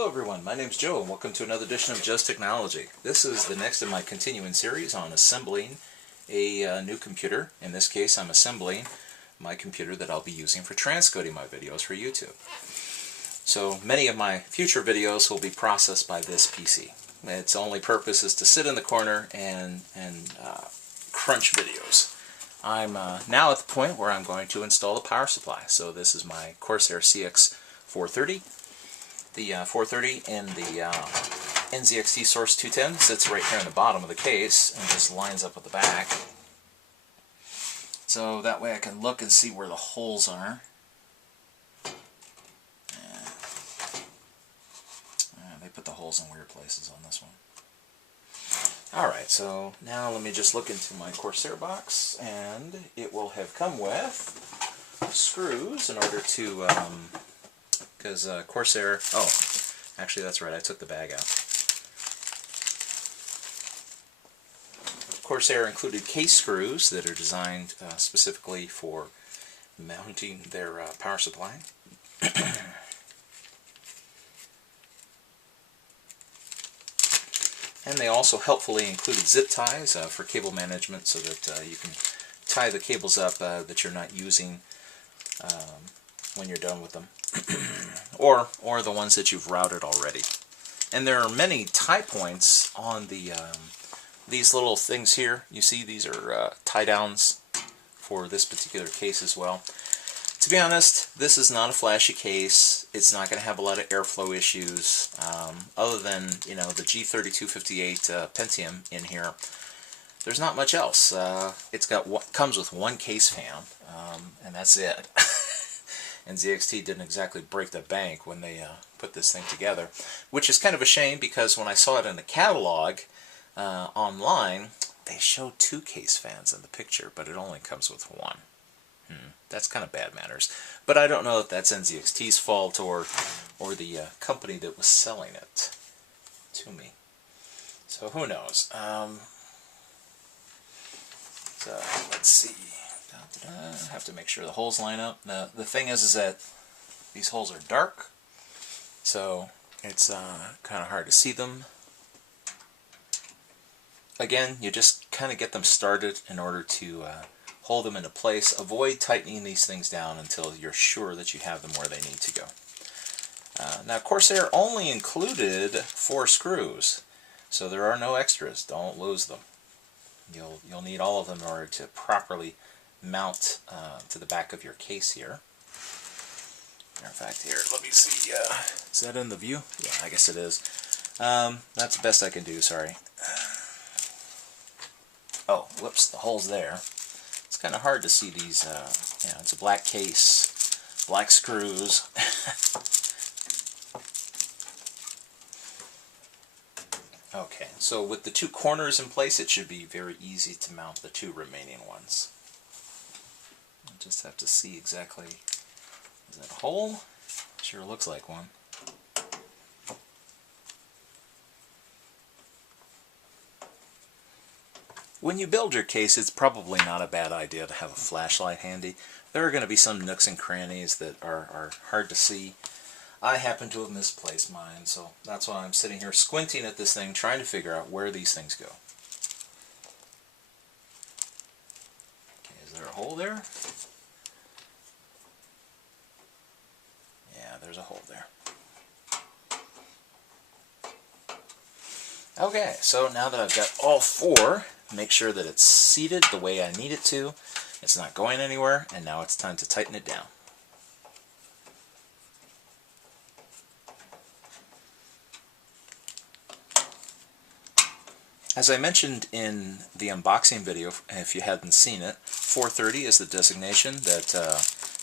Hello everyone, my name's Joe and welcome to another edition of Joe's Technology. This is the next in my continuing series on assembling a new computer. In this case I'm assembling my computer that I'll be using for transcoding my videos for YouTube. So many of my future videos will be processed by this PC. Its only purpose is to sit in the corner and crunch videos. I'm now at the point where I'm going to install the power supply. So this is my Corsair CX430. The 430 and the NZXT Source 210 sits right here in the bottom of the case and just lines up with the back. So that way I can look and see where the holes are. They put the holes in weird places on this one. Alright, so now let me just look into my Corsair box, and it will have come with screws in order to because Corsair, oh, actually that's right, I took the bag out. Corsair included case screws that are designed specifically for mounting their power supply. And they also helpfully included zip ties for cable management so that you can tie the cables up that you're not using when you're done with them. or the ones that you've routed already. And there are many tie points on the these little things here. You see these are tie downs for this particular case as well. To be honest, this is not a flashy case. It's not going to have a lot of airflow issues other than, you know, the G3258 Pentium in here. There's not much else. It's got comes with one case fan, and that's it. And NZXT didn't exactly break the bank when they put this thing together, which is kind of a shame because when I saw it in the catalog online, they showed two case fans in the picture, but it only comes with one. That's kind of bad manners. But I don't know if that's NZXT's fault or the company that was selling it to me. So who knows? So let's see. I have to make sure the holes line up. Now, the thing is that these holes are dark, so it's kind of hard to see them. Again, you just kind of get them started in order to hold them into place. Avoid tightening these things down until you're sure that you have them where they need to go. Now, Corsair only included 4 screws, so there are no extras. Don't lose them. You'll need all of them in order to properly mount to the back of your case here. In fact, here, let me see. Is that in the view? Yeah, I guess it is. That's the best I can do, sorry. Oh, whoops, the hole's there. It's kind of hard to see these. You know, it's a black case, black screws. Okay, so with the 2 corners in place, it should be very easy to mount the 2 remaining ones. Just have to see exactly, is that a hole? Sure looks like one. When you build your case, it's probably not a bad idea to have a flashlight handy. There are going to be some nooks and crannies that are hard to see. I happen to have misplaced mine, so that's why I'm sitting here squinting at this thing, trying to figure out where these things go. Okay, is there a hole there? There's a hole there. Okay, so now that I've got all 4, make sure that it's seated the way I need it to. It's not going anywhere, and now it's time to tighten it down. As I mentioned in the unboxing video, if you hadn't seen it, 430 is the designation that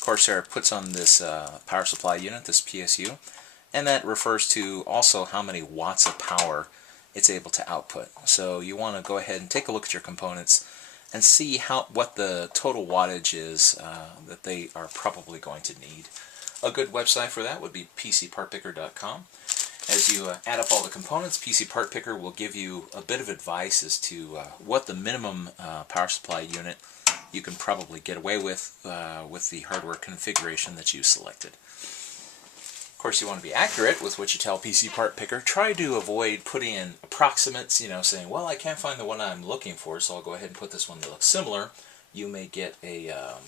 Corsair puts on this power supply unit, this PSU, and that refers to also how many watts of power it's able to output. So you want to go ahead and take a look at your components and see what the total wattage is that they are probably going to need. A good website for that would be PCPartPicker.com. As you add up all the components, PC Part Picker will give you a bit of advice as to what the minimum power supply unit you can probably get away with the hardware configuration that you selected. course, you want to be accurate with what you tell PC Part Picker. Try to avoid putting in approximates, you know, saying, well, I can't find the one I'm looking for, so I'll go ahead and put this one that looks similar. You may get a, a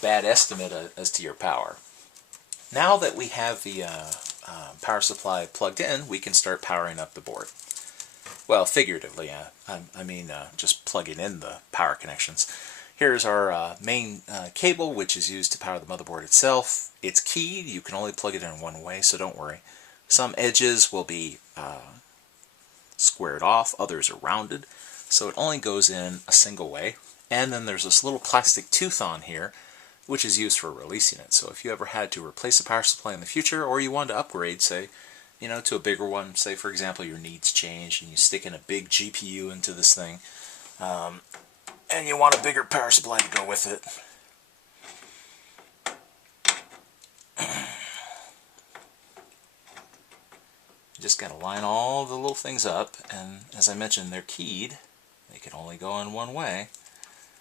bad estimate as to your power. Now that we have the power supply plugged in, we can start powering up the board. Well, figuratively, I mean just plugging in the power connections. Here's our main cable, which is used to power the motherboard itself. It's keyed. You can only plug it in one way, so don't worry. Some edges will be squared off, others are rounded, so it only goes in a single way. And then there's this little plastic tooth on here, which is used for releasing it. So if you ever had to replace a power supply in the future, or you wanted to upgrade, say, you know, to a bigger one, say for example your needs change and you stick in a big GPU into this thing, and you want a bigger power supply to go with it. You just got to line all the little things up, and as I mentioned, they're keyed. They can only go in one way.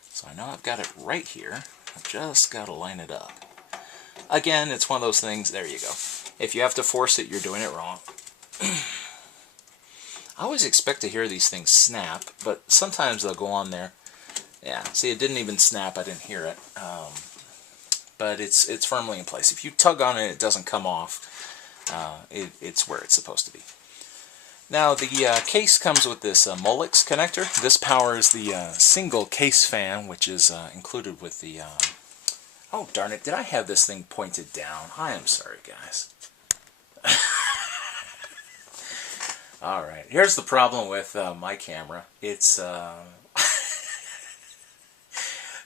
So I know I've got it right here. I've just got to line it up. Again, it's one of those things, there you go. If you have to force it, you're doing it wrong. I always expect to hear these things snap, but sometimes they'll go on there. Yeah, see, it didn't even snap. I didn't hear it. But it's firmly in place. If you tug on it, it doesn't come off. It's where it's supposed to be. Now, the case comes with this Molex connector. This powers the single case fan, which is included with the... oh, darn it. Did I have this thing pointed down? I am sorry, guys. Alright, here's the problem with my camera. It's...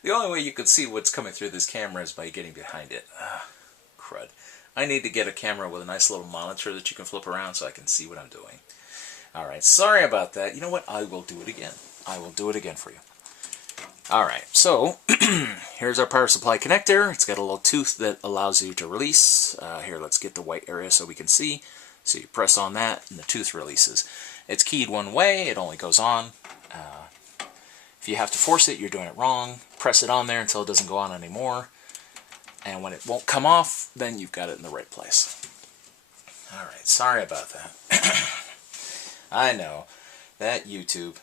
the only way you can see what's coming through this camera is by getting behind it. Crud. I need to get a camera with a nice little monitor that you can flip around so I can see what I'm doing. Alright, sorry about that. You know what? I will do it again. I will do it again for you. Alright, so here's our power supply connector. It's got a little tooth that allows you to release. Here, let's get the white area so we can see. So you press on that and the tooth releases. It's keyed one way. It only goes on. If you have to force it, you're doing it wrong. Press it on there until it doesn't go on anymore. And when it won't come off, then you've got it in the right place. Alright, sorry about that. I know, that YouTube.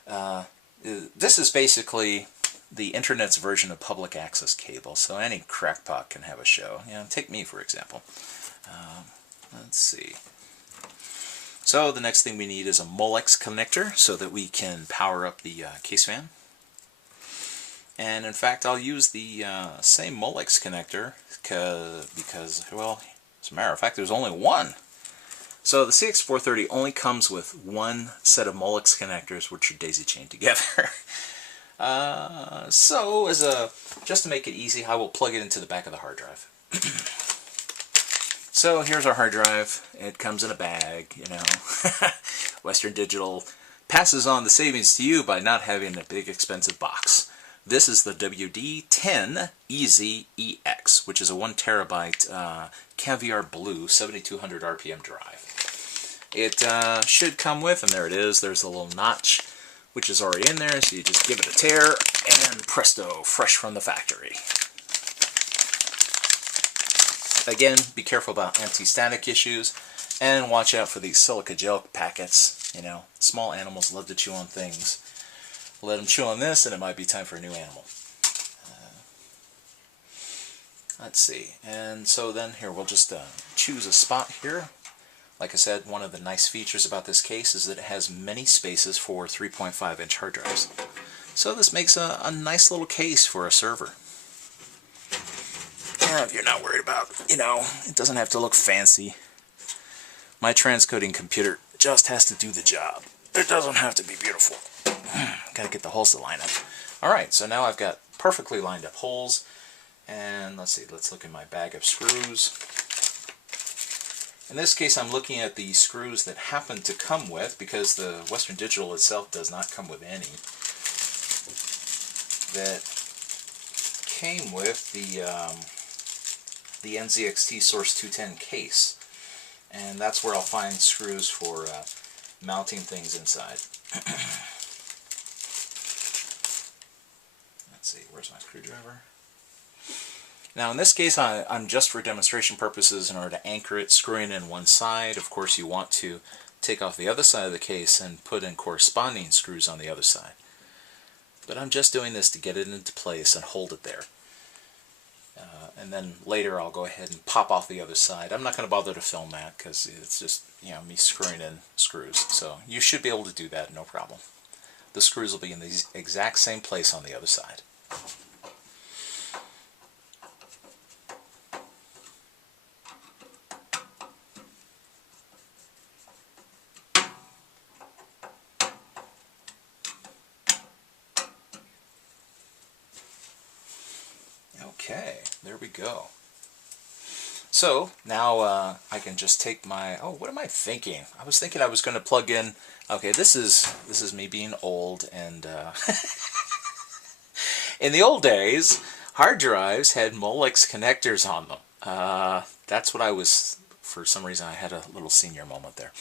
This is basically the internet's version of public access cable, so any crackpot can have a show. You know, take me for example. Let's see. So the next thing we need is a Molex connector so that we can power up the case fan. And in fact, I'll use the same Molex connector because, well, as a matter of fact, there's only one. So the CX430 only comes with one set of Molex connectors, which are daisy-chained together. So just to make it easy, I will plug it into the back of the hard drive. So here's our hard drive. It comes in a bag, you know. Western Digital passes on the savings to you by not having a big expensive box. This is the WD-10EZ-EX, which is a 1 terabyte Caviar Blue 7200 RPM drive. It should come with, and there it is, there's a little notch, which is already in there, so you just give it a tear, and presto, fresh from the factory. Again, be careful about anti-static issues, and watch out for these silica gel packets. You know, small animals love to chew on things. Let them chew on this, and it might be time for a new animal. Let's see. And so then here, we'll just choose a spot here. Like I said, one of the nice features about this case is that it has many spaces for 3.5-inch hard drives. So this makes a nice little case for a server. And if you're not worried about, you know, it doesn't have to look fancy. My transcoding computer just has to do the job. It doesn't have to be beautiful. Gotta get the holes to line up. Alright, so now I've got perfectly lined up holes. And let's see, let's look in my bag of screws. In this case, I'm looking at the screws that happen to come with, because the Western Digital itself does not come with any, that came with the NZXT Source 210 case. And that's where I'll find screws for mounting things inside. Let's see, where's my screwdriver? Now in this case, I'm just for demonstration purposes in order to anchor it, screwing in one side. Of course you want to take off the other side of the case and put in corresponding screws on the other side. But I'm just doing this to get it into place and hold it there. And then later I'll go ahead and pop off the other side. I'm not going to bother to film that because it's just, you know, me screwing in screws. So you should be able to do that, no problem. The screws will be in the exact same place on the other side. Okay, there we go. So now I can just take my, oh, what am I thinking? I was thinking I was going to plug in, okay, this is me being old, and in the old days, hard drives had Molex connectors on them. That's what I was, for some reason I had a little senior moment there.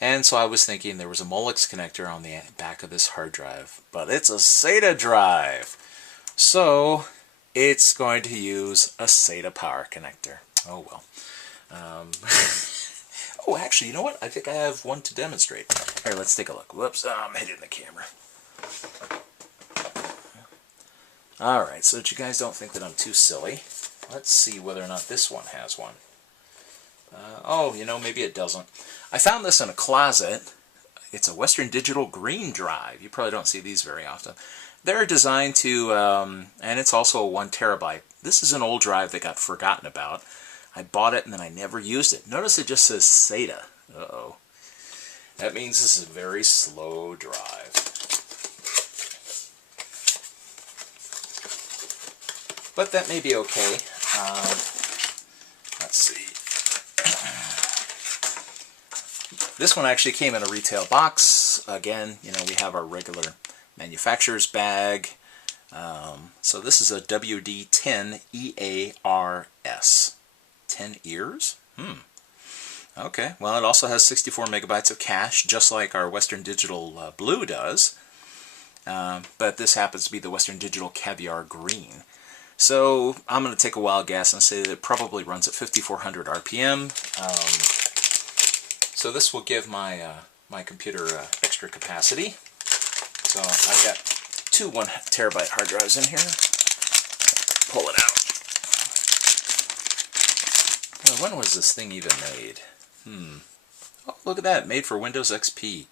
And so I was thinking there was a Molex connector on the back of this hard drive, but it's a SATA drive. So it's going to use a SATA power connector. Oh well. Oh, actually, you know what? I think I have one to demonstrate. Here, let's take a look. Whoops, I'm hitting the camera. Alright, so that you guys don't think that I'm too silly, let's see whether or not this one has one. Oh, you know, maybe it doesn't. I found this in a closet. It's a Western Digital green drive. You probably don't see these very often. They're designed to, and it's also a 1 terabyte. This is an old drive that got forgotten about. I bought it and then I never used it. Notice it just says SATA. Uh-oh. That means this is a very slow drive. But that may be okay. Let's see. This one actually came in a retail box. Again, you know, we have our regular manufacturer's bag. So this is a WD-10 EARS. 10 ears? Okay, well it also has 64 megabytes of cache, just like our Western Digital Blue does. But this happens to be the Western Digital Caviar Green. So I'm going to take a wild guess and say that it probably runs at 5400 RPM. So this will give my my computer extra capacity. So I've got 2 1 terabyte hard drives in here. Pull it out. Well, when was this thing even made? Oh, look at that, made for Windows XP.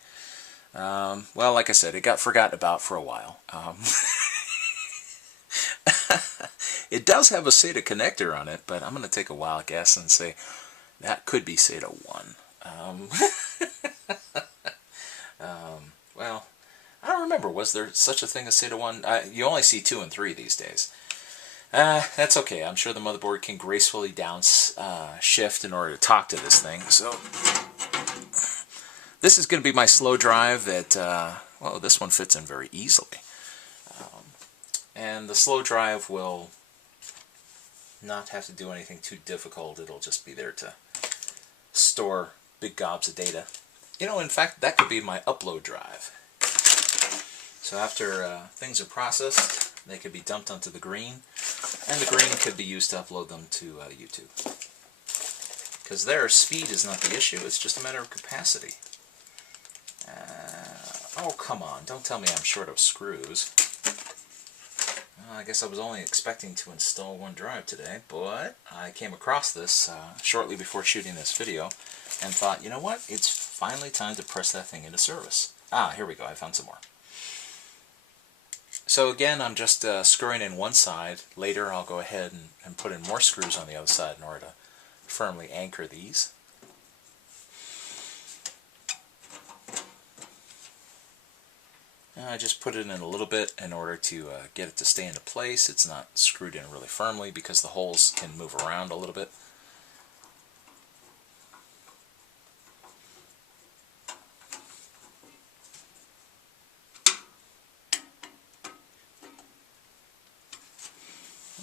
Well, like I said, it got forgotten about for a while. It does have a SATA connector on it, but I'm going to take a wild guess and say that could be SATA 1. Well, I don't remember. Was there such a thing as SATA 1? You only see 2 and 3 these days. That's okay. I'm sure the motherboard can gracefully shift in order to talk to this thing. So this is going to be my slow drive that, well, this one fits in very easily. And the slow drive will not have to do anything too difficult. It'll just be there to store big gobs of data. You know, in fact, that could be my upload drive. So after things are processed, they could be dumped onto the green, and the green could be used to upload them to YouTube. Because their speed is not the issue, it's just a matter of capacity. Oh, come on, don't tell me I'm short of screws. I guess I was only expecting to install 1 drive today, but I came across this shortly before shooting this video and thought, you know what, it's finally time to press that thing into service. Ah, here we go, I found some more. So again, I'm just screwing in one side. Later I'll go ahead and put in more screws on the other side in order to firmly anchor these. I just put it in a little bit in order to get it to stay into place. It's not screwed in really firmly because the holes can move around a little bit.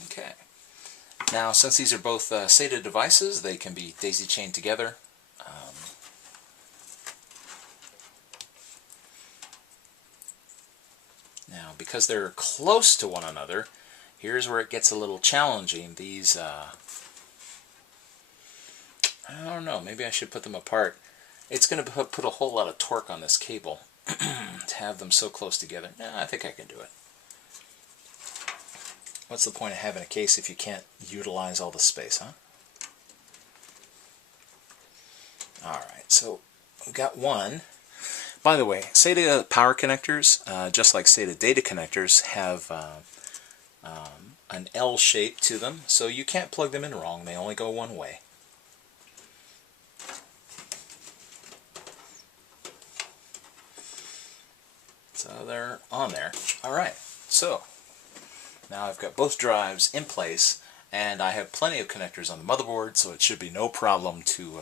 Okay. Now, since these are both SATA devices, they can be daisy-chained together. Now, because they're close to one another, here's where it gets a little challenging. These, I don't know, maybe I should put them apart. It's going to put a whole lot of torque on this cable to have them so close together. No, I think I can do it. What's the point of having a case if you can't utilize all the space, huh? Alright, so we've got one. By the way, SATA power connectors, just like SATA data connectors, have an L shape to them, so you can't plug them in wrong. They only go one way. So they're on there. Alright, so now I've got both drives in place, and I have plenty of connectors on the motherboard, so it should be no problem to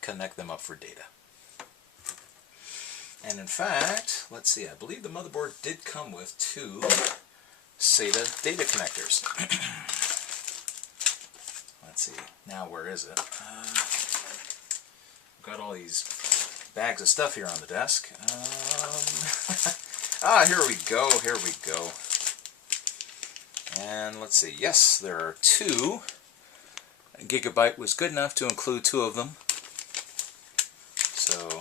connect them up for data. And in fact, let's see, I believe the motherboard did come with 2 SATA data connectors. Let's see, now where is it? I've got all these bags of stuff here on the desk. Here we go, here we go. And let's see, yes, there are 2. A gigabyte was good enough to include 2 of them. So,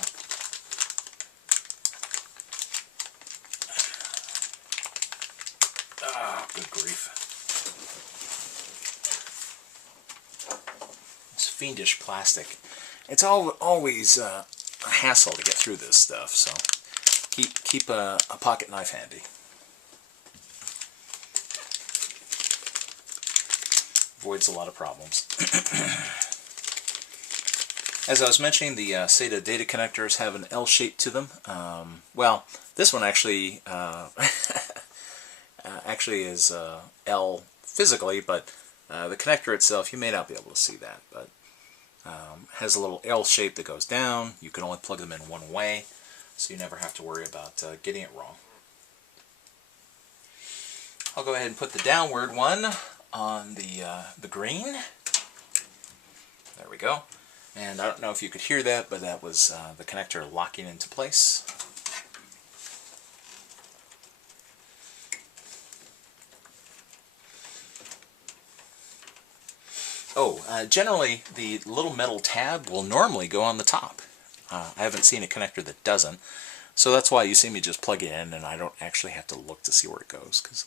good grief. This fiendish plastic. It's always a hassle to get through this stuff, so keep a pocket knife handy. Avoids a lot of problems. As I was mentioning, the SATA data connectors have an L shape to them. Well, this one actually actually is L physically, but the connector itself, you may not be able to see that, but has a little L shape that goes down. You can only plug them in one way, so you never have to worry about getting it wrong. I'll go ahead and put the downward one on the green. There we go. And I don't know if you could hear that, but that was the connector locking into place. Generally the little metal tab will normally go on the top. I haven't seen a connector that doesn't, so that's why you see me just plug it in and I don't actually have to look to see where it goes, because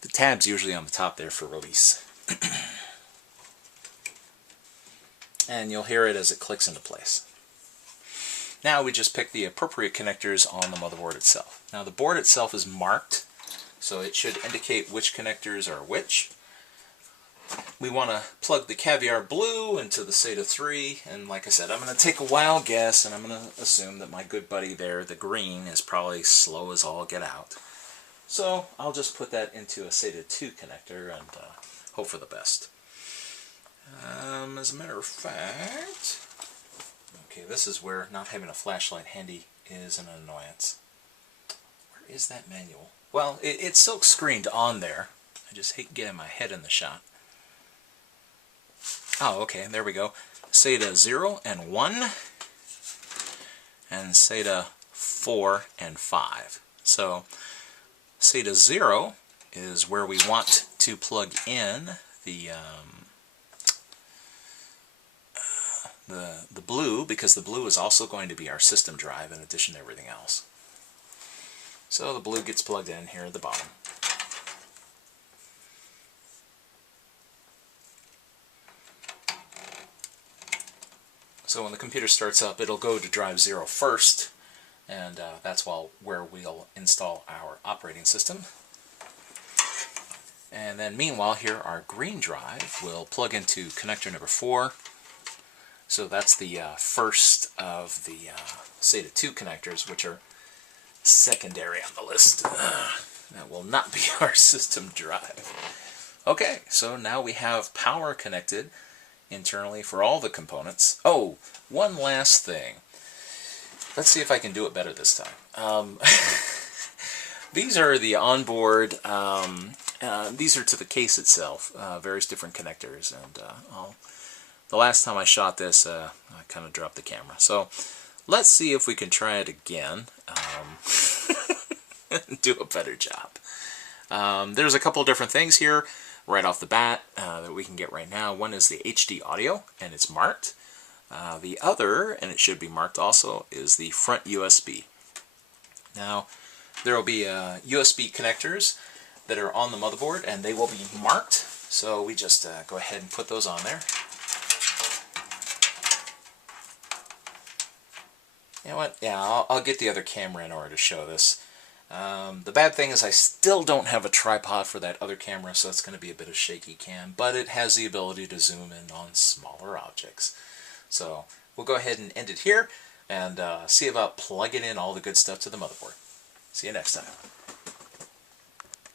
the tab's usually on the top there for release. And you'll hear it as it clicks into place. Now we just pick the appropriate connectors on the motherboard itself. Now the board itself is marked, so it should indicate which connectors are which. We want to plug the Caviar Blue into the SATA 3, and like I said, I'm going to take a wild guess, and I'm going to assume that my good buddy there, the green, is probably slow as all get out. So I'll just put that into a SATA 2 connector and hope for the best. As a matter of fact, okay, this is where not having a flashlight handy is an annoyance. Where is that manual? Well, it's silk screened on there. I just hate getting my head in the shot. Oh, okay, there we go. SATA 0 and 1, and SATA 4 and 5. So, SATA 0 is where we want to plug in the blue, because the blue is also going to be our system drive in addition to everything else. So the blue gets plugged in here at the bottom. So when the computer starts up, it'll go to drive 0 first, and that's where we'll install our operating system. And then meanwhile, here our green drive will plug into connector number 4. So that's the first of the SATA 2 connectors, which are secondary on the list. That will not be our system drive. Okay, so now we have power connected internally for all the components. Oh, one last thing. Let's see if I can do it better this time. These are the onboard, these are to the case itself, various different connectors, and the last time I shot this, I kind of dropped the camera. So let's see if we can try it again and do a better job. There's a couple different things here right off the bat that we can get right now. One is the HD audio, and it's marked. The other, and it should be marked also, is the front USB. Now, there will be USB connectors that are on the motherboard, and they will be marked. So we just go ahead and put those on there. You know what? Yeah, I'll get the other camera in order to show this. The bad thing is I still don't have a tripod for that other camera, so it's going to be a bit of shaky cam, but it has the ability to zoom in on smaller objects. So we'll go ahead and end it here and see about plugging in all the good stuff to the motherboard. See you next time.